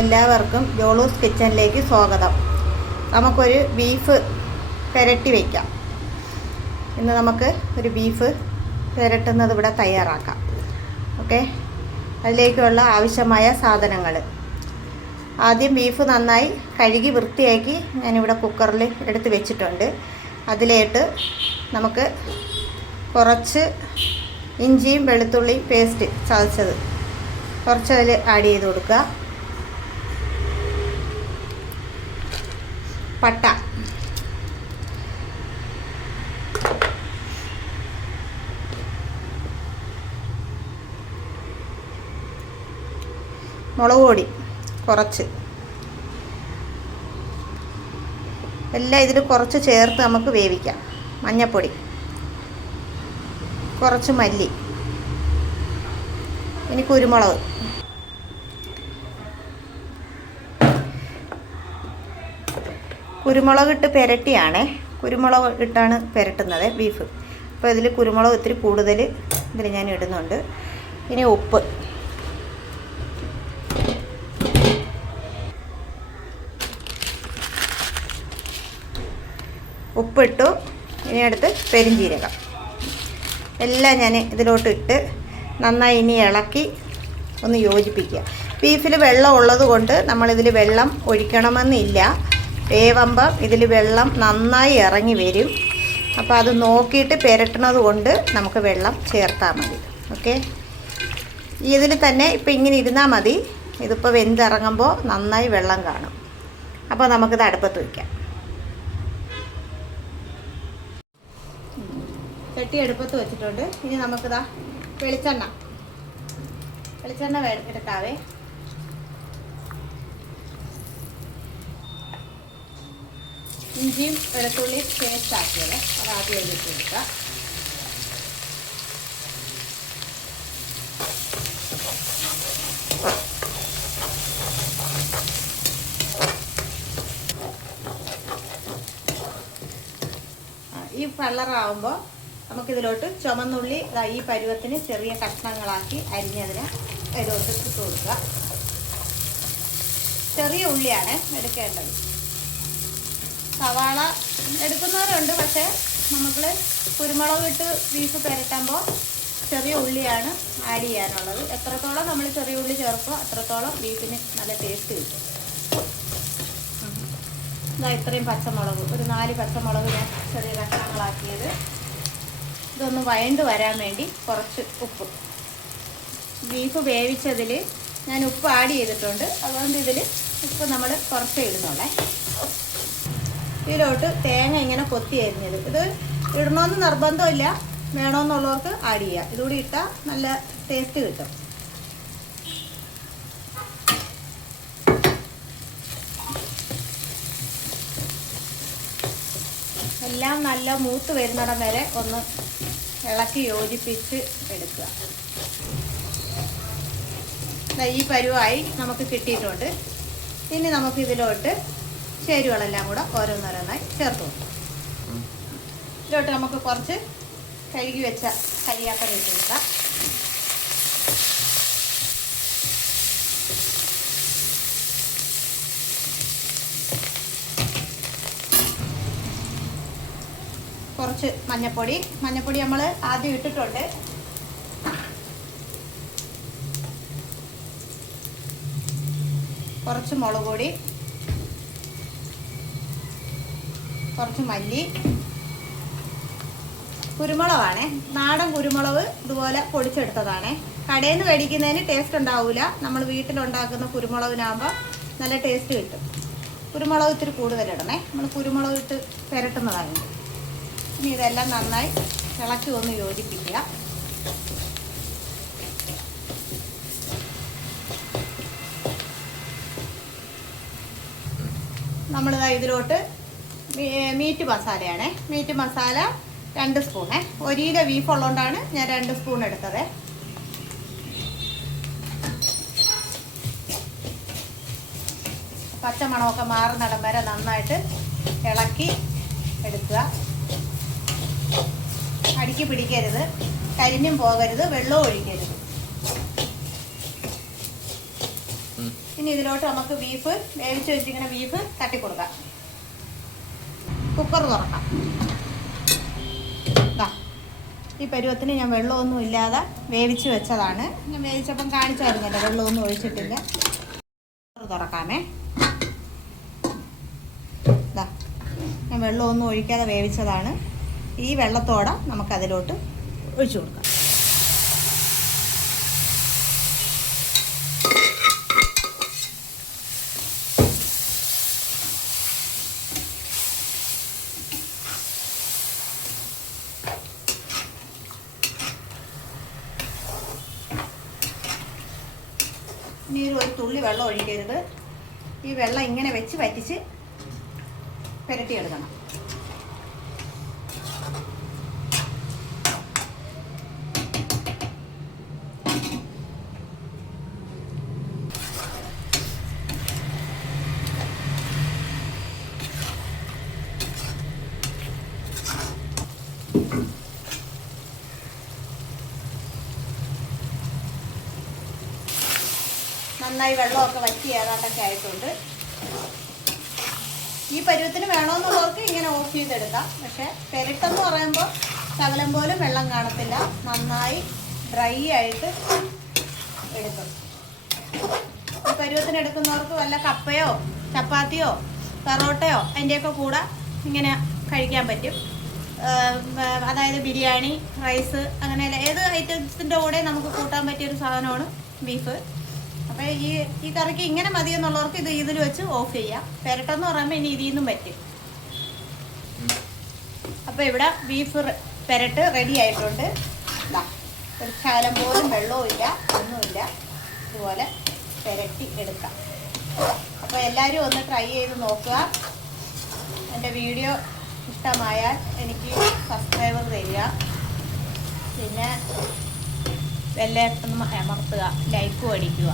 എല്ലാവർക്കും ജോളൂസ് കിച്ചണിലേക്ക് സ്വാഗതം. നമുക്കൊരു ബീഫ് പുരട്ടി വയ്ക്കാം. ഇന്ന് നമുക്ക് ഒരു ബീഫ് പുരട്ടുന്നത് ഇവിടെ തയ്യാറാക്കാം. ഓക്കെ, അതിലേക്കുള്ള ആവശ്യമായ സാധനങ്ങൾ. ആദ്യം ബീഫ് നന്നായി കഴുകി വൃത്തിയാക്കി ഞാനിവിടെ കുക്കറിൽ എടുത്ത് വെച്ചിട്ടുണ്ട്. അതിലേക്ക് നമുക്ക് കുറച്ച് ഇഞ്ചിയും വെളുത്തുള്ളിയും പേസ്റ്റ് ചതച്ചത് കുറച്ച് അതിൽ ആഡ് ചെയ്ത് കൊടുക്കുക. പട്ട, മുളക് പൊടി കുറച്ച്, എല്ലാം ഇതിൽ കുറച്ച് ചേർത്ത് നമുക്ക് വേവിക്കാം. മഞ്ഞൾപ്പൊടി, കുറച്ച് മല്ലി, ഇനി കുരുമുളക്, കുരുമുളക് ഇട്ട് പുരട്ടിയാണ്, കുരുമുളക് ഇട്ടാണ് പുരട്ടുന്നത് ബീഫ്. അപ്പോൾ ഇതിൽ കുരുമുളക് ഇത്തിരി കൂടുതൽ ഇതിൽ ഞാൻ ഇടുന്നുണ്ട്. ഇനി ഉപ്പ്, ഉപ്പിട്ടു. ഇനി അടുത്ത് പെരുംജീരകം എല്ലാം ഞാൻ ഇതിലോട്ട് ഇട്ട് നന്നായി ഇനി ഇളക്കി ഒന്ന് യോജിപ്പിക്കുക. ബീഫിൽ വെള്ളം ഉള്ളത് കൊണ്ട് നമ്മളിതിൽ വെള്ളം ഒഴിക്കണമെന്നില്ല. വേവുമ്പം ഇതിൽ വെള്ളം നന്നായി ഇറങ്ങി വരും. അപ്പോൾ അത് നോക്കിയിട്ട് പുരട്ടണത് കൊണ്ട് നമുക്ക് വെള്ളം ചേർത്താൽ മതി. ഓക്കെ, ഇതിൽ തന്നെ ഇപ്പം ഇങ്ങനെ ഇരുന്നാൽ മതി. ഇതിപ്പോൾ വെന്തിറങ്ങുമ്പോൾ നന്നായി വെള്ളം കാണും. അപ്പോൾ നമുക്കിത് അടുപ്പത്ത് വയ്ക്കാം. ചട്ടി അടുപ്പത്ത് വെച്ചിട്ടുണ്ട്. ഇനി നമുക്കിതാ വെളിച്ചെണ്ണ എടുക്കാവേ. ഇഞ്ചിയും വെളുത്തുള്ളിയും പേസ്റ്റ് ആക്കിയത് അത് ആദ്യം എഴുതിട്ട് കൊടുക്കുക. ഈ കളറാകുമ്പോൾ നമുക്കിതിലോട്ട് ചുമന്നുള്ളി ഈ പരുവത്തിന് ചെറിയ കഷ്ണങ്ങളാക്കി അരിഞ്ഞതിന് ഇതിലോട്ട് ഇട്ട് കൊടുക്കുക. ചെറിയ ഉള്ളിയാണ് എടുക്കേണ്ടത്. സവാള എടുക്കുന്നവരുണ്ട്, പക്ഷേ നമുക്ക് കുരുമുളക് ഇട്ട് ബീഫ് പുരട്ടുമ്പോൾ ചെറിയ ഉള്ളിയാണ് ആഡ് ചെയ്യാനുള്ളത്. എത്രത്തോളം നമ്മൾ ചെറിയ ഉള്ളി ചേർക്കോ അത്രത്തോളം ബീഫിന് നല്ല ടേസ്റ്റ് കിട്ടും. ഇത്രയും പച്ചമുളക്, ഒരു 4 പച്ചമുളക് ഞാൻ ചെറിയ കഷ്ണങ്ങളാക്കിയത്. ഇതൊന്ന് വഴണ്ട് വരാൻ വേണ്ടി കുറച്ച് ഉപ്പ്. ബീഫ് വേവിച്ചതിൽ ഞാൻ ഉപ്പ് ആഡ് ചെയ്തിട്ടുണ്ട്. അതുകൊണ്ട് ഇതിൽ ഉപ്പ് നമ്മൾ കുറച്ച് ഇടുന്നുള്ളേ. ഇതിലോട്ട് തേങ്ങ ഇങ്ങനെ കൊത്തി അരിഞ്ഞത്, ഇത് ഇടണമെന്ന് നിർബന്ധമില്ല, വേണമെന്നുള്ളവർക്ക് ആഡ് ചെയ്യാം. ഇതുകൂടി ഇട്ടാൽ നല്ല ടേസ്റ്റ് കിട്ടും. എല്ലാം നല്ല മൂത്ത് വരുന്നിടം വരെ ഒന്ന് ഇളക്കി യോജിപ്പിച്ച് എടുക്കുക. ഈ പരുവായി നമുക്ക് കിട്ടിയിട്ടുണ്ട്. ഇനി നമുക്ക് ഇതിലോട്ട് ചേരുവകളെല്ലാം കൂടെ ഓരോന്നോരോന്നായി ചേർത്ത് കൊടുക്കും. ഇതിലോട്ട് നമുക്ക് കുറച്ച് കഴുകി വെച്ച കരിയാപ്പല ഇട്ട് കൊടുക്കാം. കുറച്ച് മഞ്ഞൾപ്പൊടി നമ്മൾ ആദ്യം ഇട്ടിട്ടുണ്ട്. കുറച്ച് മുളക് പൊടി, കുറച്ച് മല്ലി, കുരുമുളകാണ്, നാടൻ കുരുമുളക് ഇതുപോലെ പൊടിച്ചെടുത്തതാണ്. കടയിൽ നിന്ന് മേടിക്കുന്നതിന് ടേസ്റ്റ് ഉണ്ടാവില്ല. നമ്മൾ വീട്ടിലുണ്ടാക്കുന്ന കുരുമുളകിനാകുമ്പോൾ നല്ല ടേസ്റ്റ് കിട്ടും. കുരുമുളക് ഇത്തിരി കൂടുതലിടണേ, നമ്മൾ കുരുമുളക് ഇട്ട് പുരട്ടുന്നതാണ്. ഇനി ഇതെല്ലാം നന്നായി ഇളക്കി ഒന്ന് യോജിപ്പിക്കുക. നമ്മളിതാ ഇതിലോട്ട് മീറ്റ് മസാലയാണ്. മീറ്റ് മസാല 2 സ്പൂണ്. 1 കിലോ ബീഫ് ഉള്ളതുകൊണ്ടാണ് ഞാൻ 2 സ്പൂൺ എടുത്തത്. പച്ചമണമൊക്കെ മാറുന്നിടം വരെ നന്നായിട്ട് ഇളക്കി എടുക്കുക. അടിക്ക് പിടിക്കരുത്, കരിഞ്ഞും പോകരുത്, വെള്ളവും ഒഴിക്കരുത്. ഇനി ഇതിലോട്ട് നമുക്ക് ബീഫ് വേവിച്ച് വെച്ചിങ്ങനെ ബീഫ് തട്ടിക്കൊടുക്കാം. കുക്കർ തുറക്കാം. ഈ പരുവത്തിന് ഞാൻ വെള്ളമൊന്നും ഇല്ലാതെ വേവിച്ച് വെച്ചതാണ്. ഞാൻ വേവിച്ചപ്പം കാണിച്ചായിരുന്നല്ലോ, വെള്ളമൊന്നും ഒഴിച്ചിട്ടില്ല. തുറക്കാമേ. ഞാൻ വെള്ളമൊന്നും ഒഴിക്കാതെ വേവിച്ചതാണ്. ഈ വെള്ളത്തോടെ നമുക്കതിലോട്ട് ഒഴിച്ചു കൊടുക്കാം. ഇനി ഒരു തുള്ളി വെള്ളം ഒഴിക്കരുത്. ഈ വെള്ളം ഇങ്ങനെ വെച്ച് വറ്റിച്ച് പുരട്ടിയെടുക്കണം. നന്നായി വെള്ളമൊക്കെ വറ്റി ഏതാണ്ടൊക്കെ ആയിട്ടുണ്ട്. ഈ പരുവത്തിന് വേണമെന്നുള്ളവർക്ക് ഇങ്ങനെ ഓഫ് ചെയ്തെടുക്കാം. പക്ഷേ പെരട്ടെന്ന് പറയുമ്പോൾ ശകലം പോലും വെള്ളം കാണത്തില്ല. നന്നായി ഡ്രൈ ആയിട്ട് എടുക്കും. ഈ പരുവത്തിന് എടുക്കുന്നവർക്ക് വല്ല കപ്പയോ ചപ്പാത്തിയോ പെറോട്ടയോ അതിൻ്റെയൊക്കെ കൂടെ ഇങ്ങനെ കഴിക്കാൻ പറ്റും. അതായത് ബിരിയാണി, റൈസ്, അങ്ങനെ ഏത് ഐറ്റംസിൻ്റെ കൂടെ നമുക്ക് കൂട്ടാൻ പറ്റിയൊരു സാധനമാണ് ബീഫ്. അപ്പോൾ ഈ കറിക്ക് ഇങ്ങനെ മതിയെന്നുള്ളവർക്ക് ഇതിൽ വെച്ച് ഓഫ് ചെയ്യാം. പെരട്ടെന്ന് പറയുമ്പോൾ ഇനി ഇതിൽ നിന്നും പറ്റും. അപ്പോൾ ഇവിടെ ബീഫ് പെരട്ട് റെഡി ആയിട്ടുണ്ട്. ഒരു ശകലം പോലും വെള്ളവും ഇല്ല, ഒന്നുമില്ല. ഇതുപോലെ പെരട്ടി എടുക്കാം. അപ്പോൾ എല്ലാവരും ഒന്ന് ട്രൈ ചെയ്ത് നോക്കുക. എൻ്റെ വീഡിയോ ഇഷ്ടമായാൽ എനിക്ക് സബ്സ്ക്രൈബർ തരിക. പിന്നെ ബെല്ലൈക്കൺ അമർത്തുക, ലൈക്കും അടിക്കുക.